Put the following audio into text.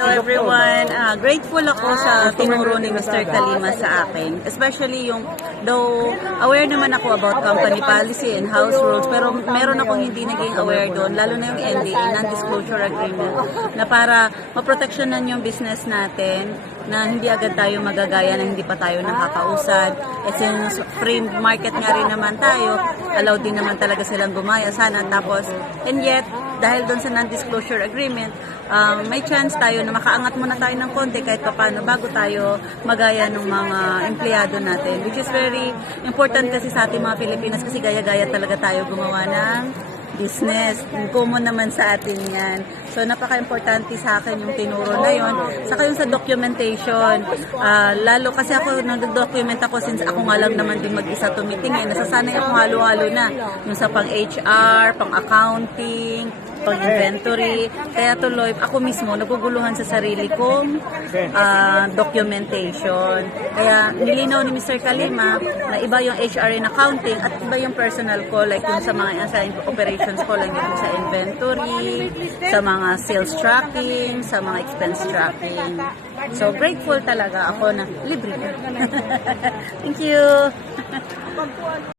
Hello everyone, grateful ako sa tinuro ni Mr. Kalima sa akin. Especially yung, though aware naman ako about company policy and house rules, pero meron akong hindi naging aware doon, lalo na yung NDA, non-disclosure agreement, na para maproteksyonan yung business natin, na hindi agad tayo magagaya, na hindi pa tayo nakakausad. Eh since free market nga rin naman tayo, allow din naman talaga silang gumaya sana. Tapos, and yet, dahil doon sa non-disclosure agreement, may chance tayo na makaangat muna tayo ng konti kahit paano bago tayo magaya ng mga empleyado natin. Which is very important kasi sa ating mga Pilipinas kasi gaya-gaya talaga tayo gumawa ng business. Common naman sa atin yan. So, napaka-importante sa akin yung tinuro na yun. Saka yung sa documentation. Lalo kasi ako, nag-document ako since ako nga lang naman din mag-isa tumitingin. Nasasanay ako halo-halo na. Yung sa pang-HR, pang-accounting, pang-inventory. Kaya tuloy, ako mismo, naguguluhan sa sarili kong documentation. Kaya nilinaw ni Mr. Kalima na iba yung HR and accounting at iba yung personal ko, like yung sa mga sa operations ko, like yung sa inventory, sa mga sales tracking, sa mga expense tracking. So, grateful talaga ako na libre. Thank you!